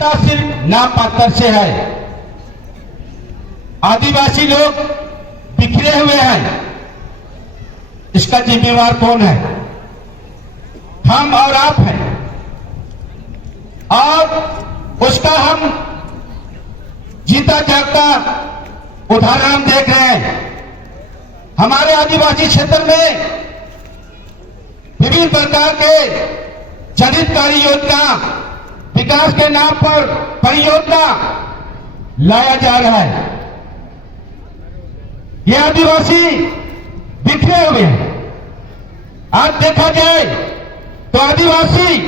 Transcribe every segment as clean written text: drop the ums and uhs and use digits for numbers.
एकता सिर्फ नाम मात्र से है। आदिवासी लोग बिखरे हुए हैं, इसका जिम्मेवार कौन है? हम और आप हैं, और उसका हम जीता जागता उदाहरण हम देख रहे हैं। हमारे आदिवासी क्षेत्र में विभिन्न प्रकार के जनहितकारी योजना, विकास के नाम पर परियोजना लाया जा रहा है। ये आदिवासी बिखरे हुए हैं। आज देखा जाए तो आदिवासी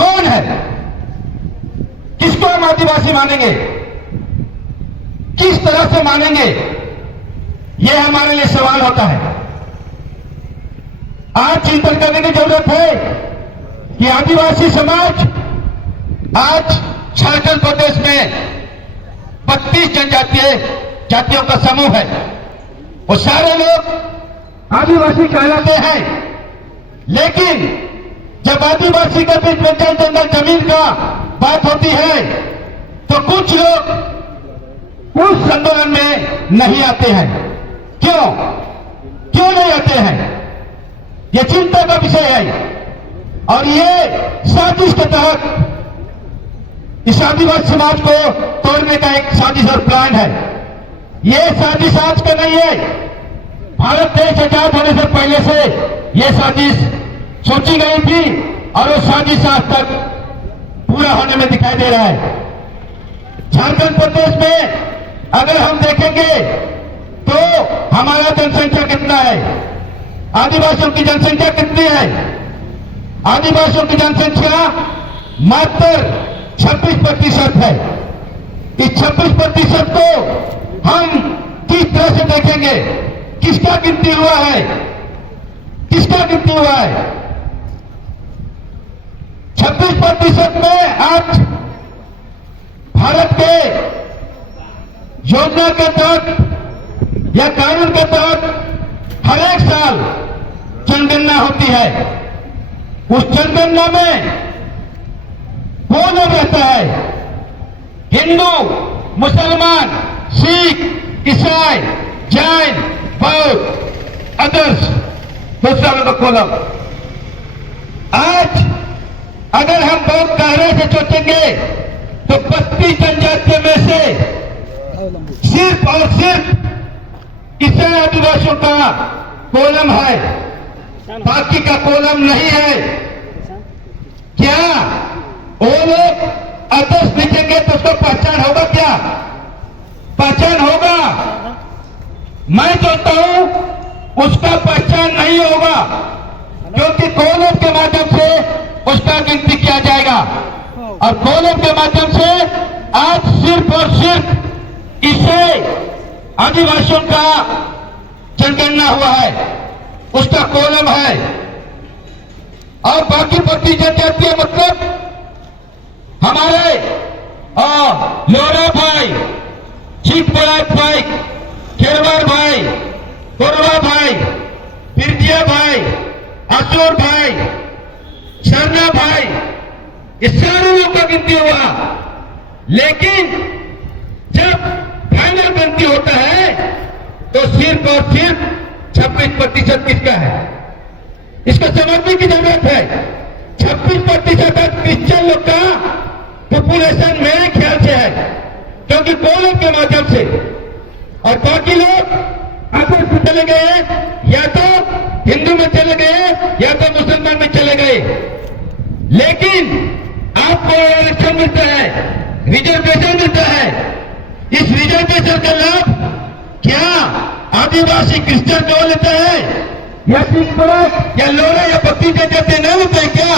कौन है? किसको हम आदिवासी मानेंगे? किस तरह से मानेंगे? यह हमारे लिए सवाल होता है। आज चिंतन करने की जरूरत है कि आदिवासी समाज आज झारखंड प्रदेश में 32 जातियों का समूह है। वो सारे लोग आदिवासी कहलाते हैं, लेकिन जब आदिवासी के बीच में जंगल जमीन का बात होती है तो कुछ लोग उस आंदोलन में नहीं आते हैं। क्यों नहीं आते हैं? यह चिंता का विषय है। और ये साजिश के तहत इस आदिवासी समाज को तोड़ने का एक साजिश और प्लान है। यह साजिश आज का नहीं है। भारत देश आजाद होने से पहले से यह साजिश सोची गई थी और वो साजिश आज तक पूरा होने में दिखाई दे रहा है। झारखंड प्रदेश में अगर हम देखेंगे तो हमारा जनसंख्या कितना है, आदिवासियों की जनसंख्या कितनी है? आदिवासियों की जनसंख्या मात्र 26% है। इस 26% को हम किस तरह से देखेंगे? किसका गिनती हुआ है? किसका गिनती हुआ है? 26% में आज भारत के योजना के तहत या कानून के तहत हर एक साल जनगणना होती है। उस जनगणना में कौन रहता है? हिंदू, मुसलमान, सिख, ईसाई, जैन, बौद्ध, अदर्स, दूसरा का कोलम। आज अगर हम बहुत गहरे से सोचेंगे तो 32 जनजातियों में से सिर्फ और सिर्फ ईसाई आदिवासियों का कोलम है, बाकी का कोलम नहीं है। क्या वो लोग अदर्स लिखेंगे तो उसको पहचान होगा? क्या पहचान होगा? मैं सोचता हूं उसका पहचान नहीं होगा, क्योंकि कोलम के माध्यम से उसका गिनती किया जाएगा। और कोलम के माध्यम से आज सिर्फ और सिर्फ ईसाई आदिवासियों का जनगणना हुआ है, उसका कोलम है। और बाकी 32 जनजातियां मतलब हमारे लोरा भाई, चीख बरात भाई, खेरवार भाई, कोरवा भाई, बिरजिया भाई, असोर भाई, शर्मा भाई, इस सारे लोगों का गिनती हुआ। लेकिन जब फाइनल गिनती होता है तो सिर्फ और सिर्फ 26% किसका है? इसको समझने की जरूरत है। 26% क्रिश्चियन लोग का पॉपुलेशन मेरे ख्याल से है, क्योंकि कोलम के माध्यम से, और बाकी लोग आपस में चले गए, या तो हिंदू में चले गए या तो मुसलमान में चले गए। लेकिन आपको आरक्षण मिलता है, रिजर्वेशन मिलता है। इस रिजर्वेशन का लाभ क्या आदिवासी क्रिश्चियन को लेता है, या सिख परक या लोरा या 32 जनजाति नहीं लेते हैं? क्या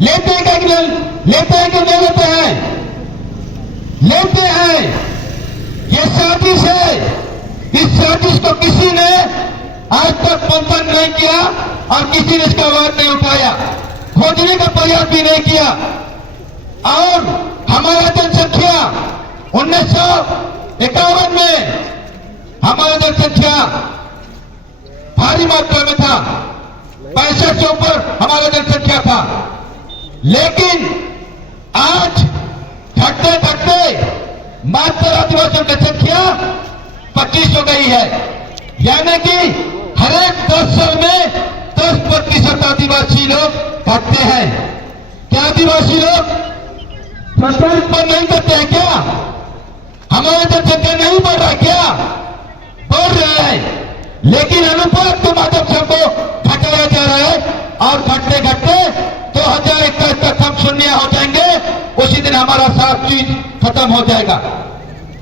लेते हैं? क्या लेते हैं कि नहीं लेते हैं? लेते हैं। ये साजिश है। इस साजिश को किसी ने आज तक मंथन नहीं किया और किसी ने इसका आवाज नहीं उठाया, खोजने का प्रयास भी नहीं किया। और हमारा जनसंख्या 1951 में हमारा जनसंख्या भारी मात्रा में था, 65 से ऊपर हमारा जनसंख्या था। लेकिन आज मात्र आदिवासियों की संख्या 25 हो गई है, यानी कि हर एक 10 साल में 10% आदिवासी लोग घटते हैं। क्या आदिवासी लोग सरकार पर नहीं करते हैं क्या? हमारा जनसंख्या नहीं बढ़ रहा क्या? बढ़ रहा है, लेकिन अनुपात के माध्यम से हमको घटाया जा रहा है और घटते घटते 2021 तक हम शून्य हो जाएंगे। उसी दिन हमारा सारा चीज खत्म हो जाएगा।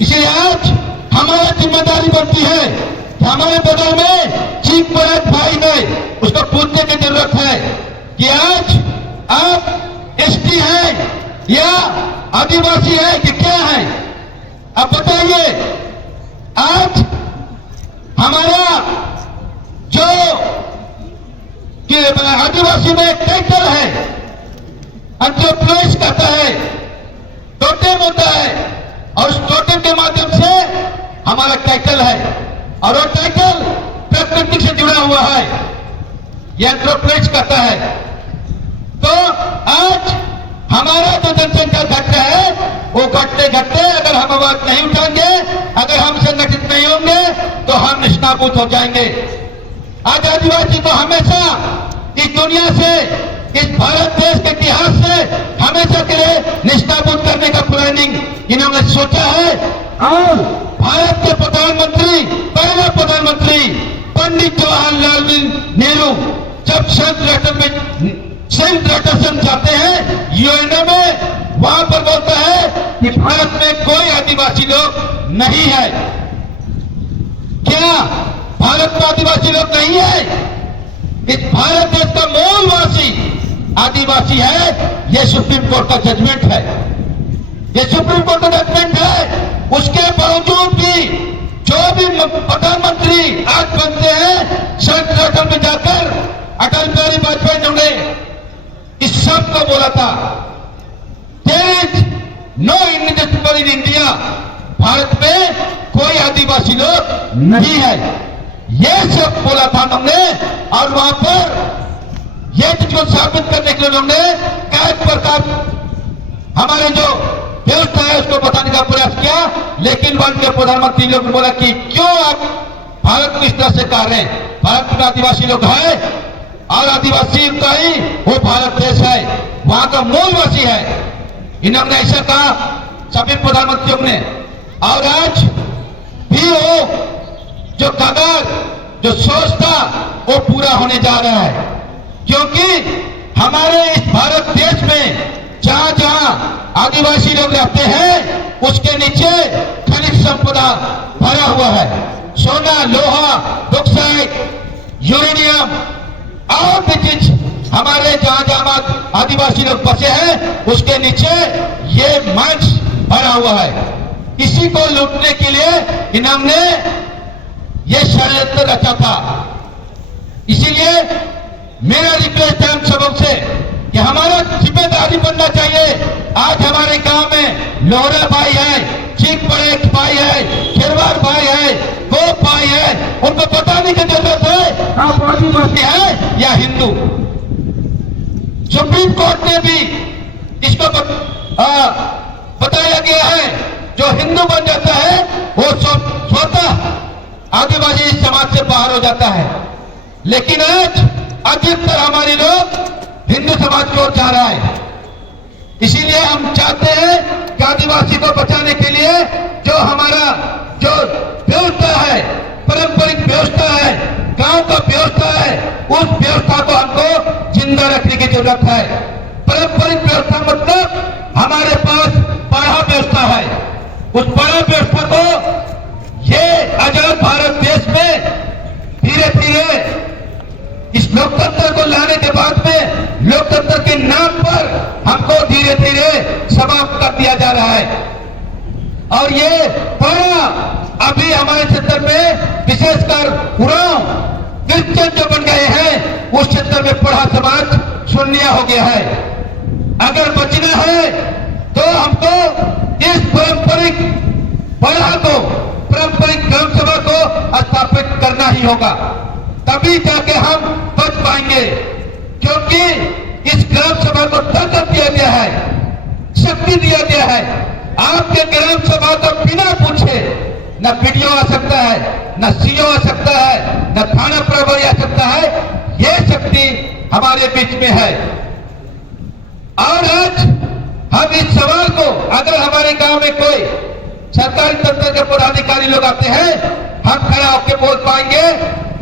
इसलिए आज हमारा जिम्मेदारी बनती है कि हमारे बगल में चीफ मिनिस्टर भाई ने उसको पूछने की जरूरत है कि आज आप एसटी हैं या आदिवासी हैं कि क्या हैं? अब बताइए, आज हमारा जो कि आदिवासी में टाइटल है, एंटरप्राइज कहता है, टोटेम होता है और उस टोटेम के माध्यम से हमारा टाइटल है और वो टाइटल प्रकृति से जुड़ा हुआ है, यह एंटरप्राइज कहता है। तो आज हमारा जो जनसंख्या घट रहा है वो घटते घटते अगर हम आवाज नहीं उठाएंगे, अगर हम संगठित नहीं होंगे तो हम निष्नाबूद हो जाएंगे। आज आदिवासी को हमेशा इस दुनिया से, इस भारत देश के इतिहास से हमेशा के लिए निष्नाबूद करने का प्लानिंग इन्होंने सोचा है। और भारत के प्रधानमंत्री, पहले प्रधानमंत्री पंडित जवाहरलाल नेहरू जब संयुक्त राष्ट्र संघ जाते हैं यूएनओ में, वहां पर बोलता है कि भारत में कोई आदिवासी लोग नहीं है। क्या भारत में आदिवासी लोग नहीं है? इस भारत देश का मूलवासी आदिवासी है। यह सुप्रीम कोर्ट का जजमेंट है, यह सुप्रीम कोर्ट का जजमेंट है। उसके बावजूद भी जो भी प्रधानमंत्री आज बनते हैं, संयुक्त राष्ट्र में जाकर अटल बिहारी वाजपेयी ने इस शब्द को बोला था, there is no indigenous people in India. Bharat में कोई आदिवासी लोग नहीं है, यह शब्द बोला था उन्होंने। और वहां पर यह चीज साबित करने के लिए उन्होंने कई प्रकार हमारे जो व्यवस्था है उसको बताने का प्रयास किया, लेकिन वहां के प्रधानमंत्री लोग ने बोला कि क्यों आप भारत को इस तरह से कह रहे हैं? भारत में आदिवासी लोग है और आदिवासी का ही वो भारत देश है, वहां का मूलवासी है। इन्होंने ऐसा कहा सभी प्रधानमंत्रियों ने। और आज भी वो जो कगार, जो सोच था वो पूरा होने जा रहा है, क्योंकि हमारे इस भारत देश में जहां जहां आदिवासी लोग रहते हैं उसके नीचे खनिज संपदा भरा हुआ है, सोना, लोहा, बॉक्साइट, यूरेनियम और भी चीज हमारे जहां जहां आदिवासी लोग बसे हैं उसके नीचे ये माइंस भरा हुआ है। इसी को लूटने के लिए इन्होंने ये षड्यंत्र रचा था। इसीलिए मेरा रिक्वेस्ट है हम सबों से कि हमारा जिम्मेदारी बनना चाहिए। आज हमारे गांव में लोहरा भाई है, चीख पड़ेख भाई है, खिरवार भाई है, गोप भाई है, उनको बताने की जरूरत है आप आदिवासी है या हिंदू। सुप्रीम कोर्ट ने भी इसको बताया गया है, जो हिंदू बन जाता है वो स्वतः आदिवासी समाज से बाहर हो जाता है। लेकिन आज अधिकतर हमारे लोग हिंदू समाज की ओर जा रहा है। इसीलिए हम चाहते हैं कि आदिवासी को बचाने के लिए जो हमारा जो व्यवस्था है, पारंपरिक व्यवस्था है, गांव का व्यवस्था है, उस व्यवस्था को हमको जिंदा रखने की जरूरत है। पारंपरिक व्यवस्था मतलब हमारे पास पढ़ा व्यवस्था है, उस पढ़ा व्यवस्था को ये आजाद भारत देश में धीरे धीरे इस लोकतंत्र को लाने के बाद में लोकतंत्र के नाम पर हमको धीरे धीरे समाप्त कर दिया जा रहा है। और ये पढ़ा अभी हमारे क्षेत्र में विशेषकर उरांव क्रिश्चियन जो बन गए हैं उस क्षेत्र में पढ़ा समाज शून्य हो गया है। अगर बचना है तो हमको इस पारंपरिक पढ़ा को, पारंपरिक ग्राम सभा को स्थापित करना ही होगा, तभी जाके हम बच पाएंगे। क्योंकि इस ग्राम सभा को ताकत दिया गया है, शक्ति दिया गया है, आपके ग्राम सभा को बिना पूछे न पीडीओ आ सकता है, न सीओ आ सकता है, न थाना प्रभारी आ सकता है। ये शक्ति हमारे बीच में है। और आज हम इस सवाल को, अगर हमारे गांव में कोई सरकारी तंत्र के पदाधिकारी लोग आते हैं, हम खड़ा होकर बोल पाएंगे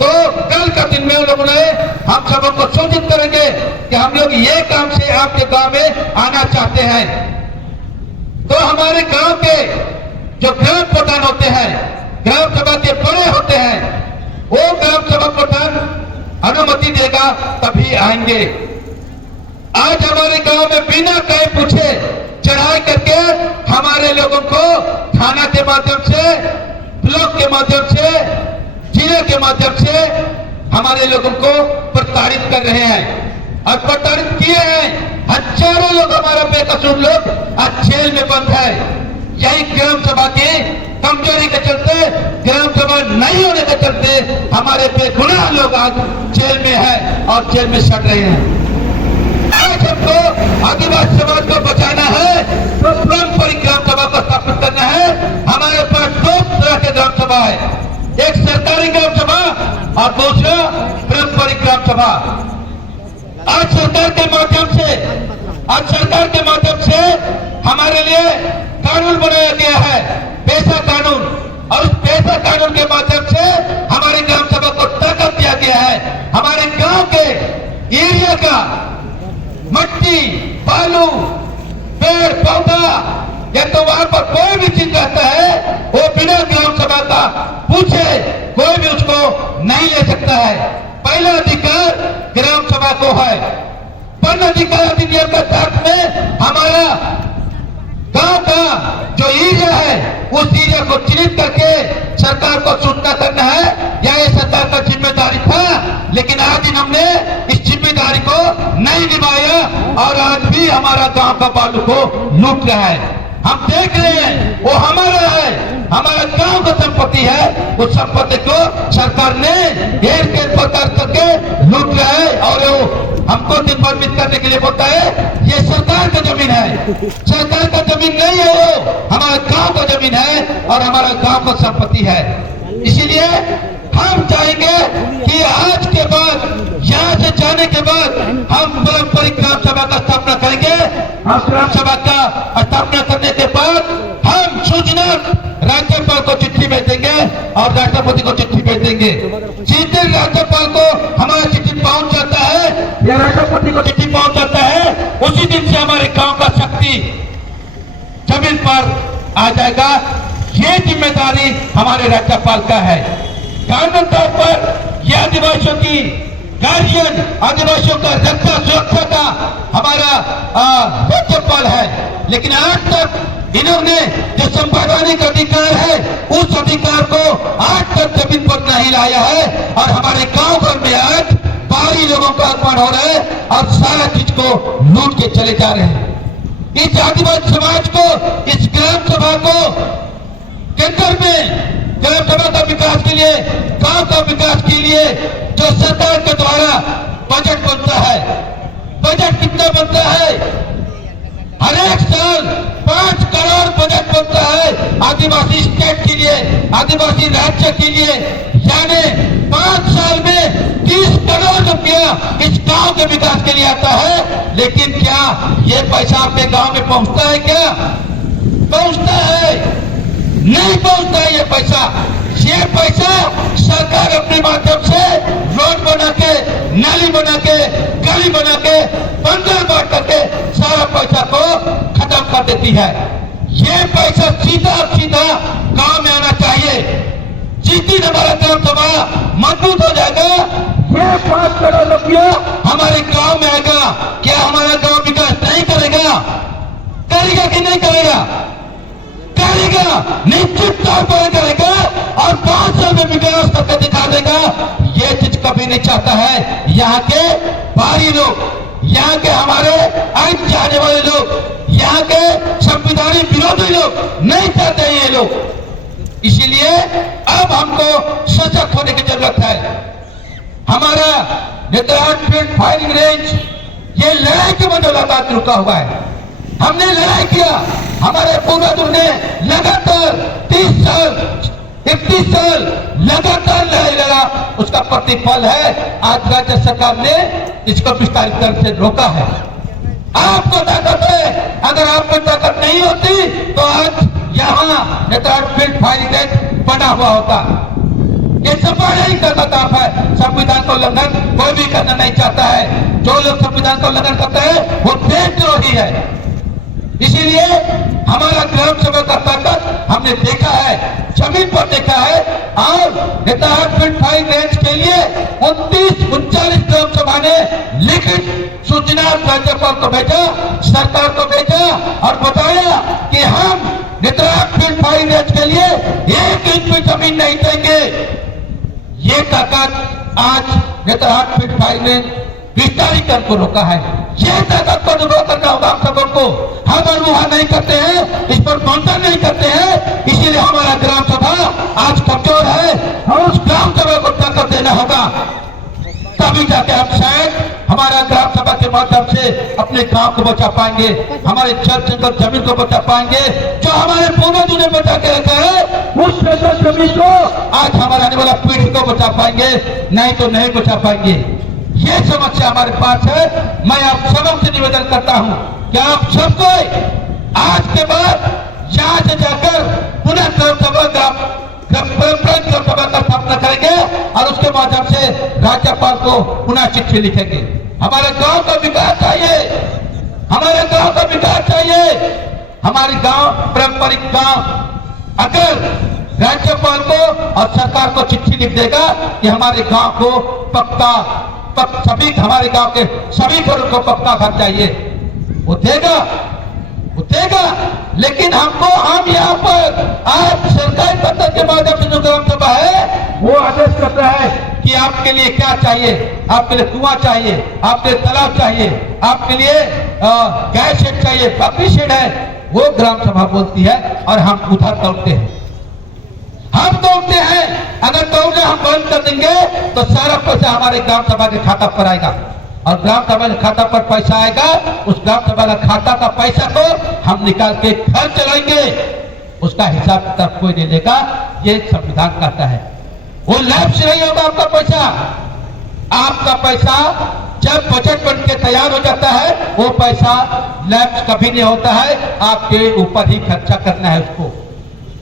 तो कल का दिन में उन लोगों ने हम सबों को सूचित करेंगे कि हम लोग ये काम से आपके गांव में आना चाहते हैं। तो हमारे गांव के जो ग्राम प्रधान होते हैं, ग्राम सभा के बड़े होते हैं, वो ग्राम सभा प्रधान अनुमति देगा तभी आएंगे। आज हमारे गांव में बिना कहे पूछे चढ़ाई करके हमारे लोगों को थाना के माध्यम से, ब्लॉक के माध्यम से, जिले के माध्यम से हमारे लोगों को प्रताड़ित कर रहे हैं और प्रताड़ित किए हैं। हजारों लोग, हमारा बेकसूर लोग आज जेल में बंद है। यही ग्राम सभा की कमजोरी के चलते, ग्राम सभा नहीं होने के चलते हमारे बेगुनाह लोग आज जेल में है और जेल में सड़ रहे हैं। आज हमको आदिवासी समाज को बचाना है तो पारंपरिक ग्राम सभा को स्थापित करना है। हमारे पास दो तरह के ग्राम सभा है, एक सरकारी ग्राम सभा और दूसरा पारंपरिक ग्राम सभा। आज सरकार के माध्यम से हमारे लिए कानून बनाया गया है, पैसा कानून, और उस पैसा कानून के माध्यम से हमारे ग्राम सभा को ताकत दिया गया है। हमारे गांव के एरिया का मट्टी, बालू, पेड़ पौधा, या तो वहां पर कोई भी चीज रहता है वो बिना ग्राम सभा का पूछे कोई भी उसको नहीं ले सकता है। पहला अधिकार ग्राम सभा को है। वन अधिकार अधिनियम के तहत में हमारा गांव का जो एरिया है उस एरिया को चिन्हित करके सरकार को सूचना करना है, या ये सरकार का जिम्मेदारी था, लेकिन आज इन हमने इस जिम्मेदारी को नहीं निभाया और आज भी हमारा गांव का बालू को लूट रहा है। हम देख रहे हैं वो हमारा है, हमारा गांव का संपत्ति है, उस संपत्ति को सरकार ने घेर के प्रकार करके लूट रहा है और वो हमको निर्मित करने के लिए बोलता है ये सरकार का जमीन है। सरकार का जमीन नहीं है, वो हमारे गांव का जमीन है और हमारा गांव का संपत्ति है। इसीलिए हम चाहेंगे कि आज के बाद, यहाँ से जाने के बाद हम पारंपरिक ग्राम सभा का स्थापना करेंगे। हम ग्राम सभा का स्थापना करने के बाद हम सूचना राज्यपाल को चिट्ठी भेज देंगे और राष्ट्रपति को चिट्ठी भेज देंगे। सीधे राज्यपाल को हमारा चिट्ठी पहुंच जाता है या राष्ट्रपति को चिट्ठी पहुंच जाता है, उसी दिन से हमारे गांव का शक्ति जमीन पर आ जाएगा। ये जिम्मेदारी हमारे राज्यपाल का है। कानून तौर पर यह आदिवासियों की गार्जियन, आदिवासियों का रक्षा सुरक्षा का हमारा राज्यपाल है, लेकिन आज तक इन्होंने जो संवैधानिक अधिकार है उस अधिकार को आज तक जमीन पर नहीं लाया है और हमारे गांव भर में आज बाहरी लोगों का आगमन हो रहा है और सारा चीज को लूट के चले जा रहे हैं। इस आदिवासी समाज को, इस ग्राम सभा को केंद्र में ग्राम सभा का विकास के लिए, गांव का विकास के लिए जो सरकार के द्वारा बजट बनता है, बजट कितना बनता है? हर एक साल 5 करोड़ बजट बनता है आदिवासी स्टेट के लिए, आदिवासी राज्य के लिए, यानी 5 साल में 30 करोड़ रुपया इस गांव के विकास के लिए आता है। लेकिन क्या ये पैसा आपके गांव में पहुंचता है? क्या पहुंचता है? नहीं पहुंचता है ये पैसा। ये पैसा सरकार अपने माध्यम से रोड बना के, नाली बना के, गली बना के, बंदर बांट करके सारा पैसा को खत्म कर देती है। ये पैसा सीधा सीधा गांव में आना चाहिए। जिस दिन हमारा ग्राम सभा मजबूत हो जाएगा, ये 5 करोड़ रुपया हमारे गांव में आएगा। क्या हमारा गांव विकास नहीं करेगा? करेगा कि नहीं करेगा? करेगा, निश्चित तौर पर करेगा और 5 साल में विकास करके दिखा देगा। ये चीज कभी नहीं चाहता है यहाँ के बाहरी लोग, यहाँ के हमारे आइन चाहने वाले लोग, यहाँ के संविधानिक विरोधी लोग नहीं चाहते ये लोग। इसीलिए अब हमको सजग होने की जरूरत है। हमारा नेत्रान फील्ड फायरिंग रेंज ये लड़ाई के वजह लगातार रुका हुआ है। हमने लड़ाई किया, हमारे पूर्वजों ने लगातार 30 साल 31 साल लगातार लड़ाई लड़ा, उसका प्रतिफल है आज राज्य सरकार ने इसको विस्तारित करने से रोका है। आपको ताकत है, अगर आप में ताकत नहीं होती तो आज यहाँ नेतार फील्ड फायरिंग रेंज बना हुआ होता। ये सफा नहीं करता ताप है, संविधान को उल्लंघन कोई भी करना नहीं चाहता है। जो लोग संविधान का उल्लंघन करते हैं वो देशद्रोही है। इसीलिए हमारा ग्राम सभा का ताकत हमने देखा है, जमीन पर देखा है। और नेतार फील्ड फायरिंग रेंज के लिए 39 ग्राम सभा ने लिखित सूचना राज्यपाल को भेजा, सरकार को भेजा और बताया कि हम नेतार फील्ड फायरिंग रेंज के लिए 1 इंच भी जमीन नहीं देंगे। ये ताकत आज नेतार फील्ड फायरिंग रेंज विस्तारीकरण को रोका है। ये ताकत को दुर्गा करना होगा आप सबको। हम अनुभव नहीं करते हैं, इस पर मंथन नहीं करते हैं, इसीलिए हमारा ग्राम सभा आज कमजोर है और उस ग्राम सभा को ताकत देना होगा, तभी जाके हम शायद हमारा ग्राम सभा के माध्यम से अपने गांव को बचा पाएंगे, हमारे जंगल जमीन को बचा पाएंगे, जो हमारे पूर्वजों ने बचा के रखा है उस जमीन को आज हमारे आने वाला पीढ़ी को बचा पाएंगे, नहीं तो नहीं बचा पाएंगे। ये समस्या हमारे पास है। मैं आप सबसे निवेदन करता हूं कि आप सबको आज के बाद यहां से जाकर पुनः ग्राम सभा का स्थापना करेंगे और उसके माध्यम से राज्यपाल को पुनः चिट्ठी लिखेंगे। हमारे गांव का विकास चाहिए, हमारे गांव का विकास चाहिए। हमारे गांव पारंपरिक गांव अगर राज्यपाल को और सरकार को चिट्ठी लिख देगा कि हमारे गांव को पक्का सभी हमारे गांव के सभी घरों को पक्का घर चाहिए, वो देगा। लेकिन हम यहाँ पर आज सरकारी पत्र के माध्यम से जो ग्राम सभा है वो आदेश करता है कि आपके लिए क्या चाहिए, आपके लिए कुआं चाहिए, आपके लिए तालाब चाहिए, आपके लिए गाय शेड चाहिए, बकरी शेड है, वो ग्राम सभा बोलती है और हम उधर दौड़ते हैं। हम दौड़ते हैं, अगर दौड़ना हम बंद कर देंगे तो सारा पैसा हमारे ग्राम सभा के खाता पर आएगा और ग्राम सभा के खाता पर पैसा आएगा, उस ग्राम सभा का खाता का पैसा को हम निकाल के घर चलाएंगे, उसका हिसाब किताब कोई नहीं लेगा। ये संविधान कहता है। वो लैप्स नहीं होगा आपका पैसा। आपका पैसा जब बजट बन के तैयार हो जाता है वो पैसा लैप्स कभी नहीं होता है, आपके ऊपर ही खर्चा करना है उसको।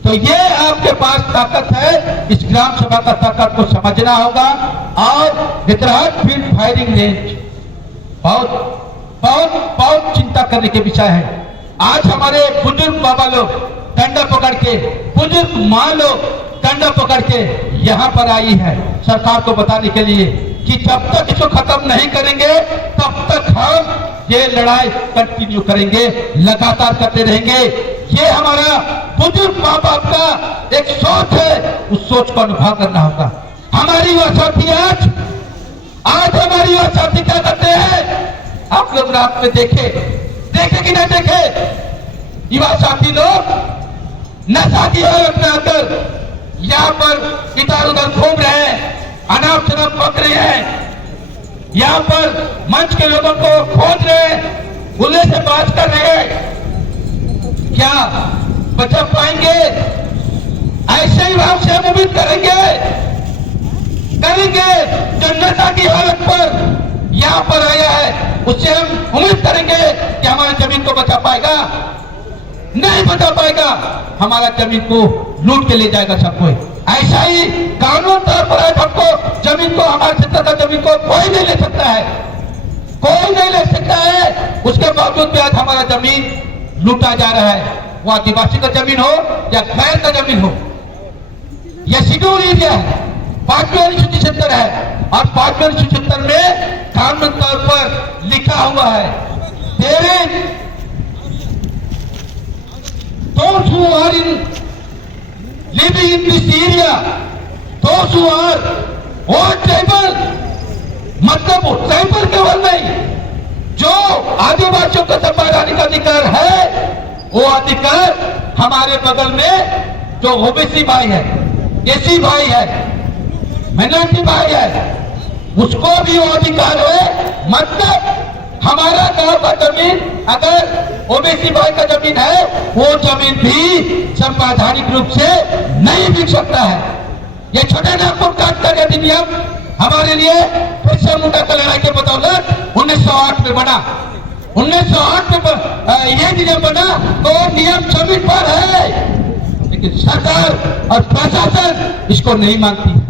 तो ये आपके पास ताकत है, इस ग्राम सभा का ताकत को समझना होगा। और नेतरहाट फील्ड फायरिंग रेंज बहुत बहुत बहुत चिंता करने के विषय है। आज हमारे बुजुर्ग बाबा लोग डंडा पकड़ के, बुजुर्ग माँ लोग डंडा पकड़ के यहाँ पर आई है सरकार को बताने के लिए कि जब तक इसको खत्म नहीं करेंगे तब तक हम ये लड़ाई कंटिन्यू करेंगे, लगातार करते रहेंगे। ये हमारा बुजुर्ग माँ बाप का एक सोच है, उस सोच को अनुभव करना होगा। हमारी युवा साथी आज हमारी युवा साथी क्या करते हैं, आप लोग रात में देखे कि नहीं देखे, युवा साथी लोग नशा की हालत में आकर यहाँ पर इधर उधर घूम रहे हैं, अनाप शनाप पक रहे हैं, यहाँ पर मंच के लोगों को खोज रहे हैं, गुल्ले से बात कर रहे हैं। क्या बचा पाएंगे? ऐसे ही भाव से हम उम्मीद करेंगे जो नशा की हालत पर यहाँ पर आया है उससे हम उम्मीद करेंगे कि हमारी जमीन को बचा पाएगा? नहीं बचा पाएगा, हमारा जमीन को लूट के ले जाएगा सब कोई। ऐसा ही कानून तौर पर है, हमको जमीन को, हमारे क्षेत्र का जमीन को कोई नहीं ले सकता है, कोई नहीं ले सकता है। उसके बावजूद भी आज हमारा जमीन लूटा जा रहा है, वो आदिवासी का जमीन हो या गैर का जमीन हो। यह शेड्यूल एरिया है, 5वीं अनुसूची क्षेत्र है और 5वीं अनुसूची क्षेत्र में कानून तौर पर लिखा हुआ है those who are living in this area, those who are all tribal, मतलब ट्राइबल केवल नहीं, जो आदिवासियों को संभालने का अधिकार है वो अधिकार हमारे बगल में जो ओबीसी भाई है, एसी भाई है, माइनॉरिटी भाई है, उसको भी वो अधिकार है। मतलब हमारा गांव का जमीन अगर ओबीसी भाई का जमीन है, वो जमीन भी संवैधानिक रूप से नहीं बिक सकता है। ये छोटे नागपुर काटकर अधिनियम हमारे लिए फिर मुंडा का लड़ाई के बदौलत 1908 में बना। 1908 में ये नियम बना तो नियम जमीन पर है, लेकिन सरकार और प्रशासन इसको नहीं मानती।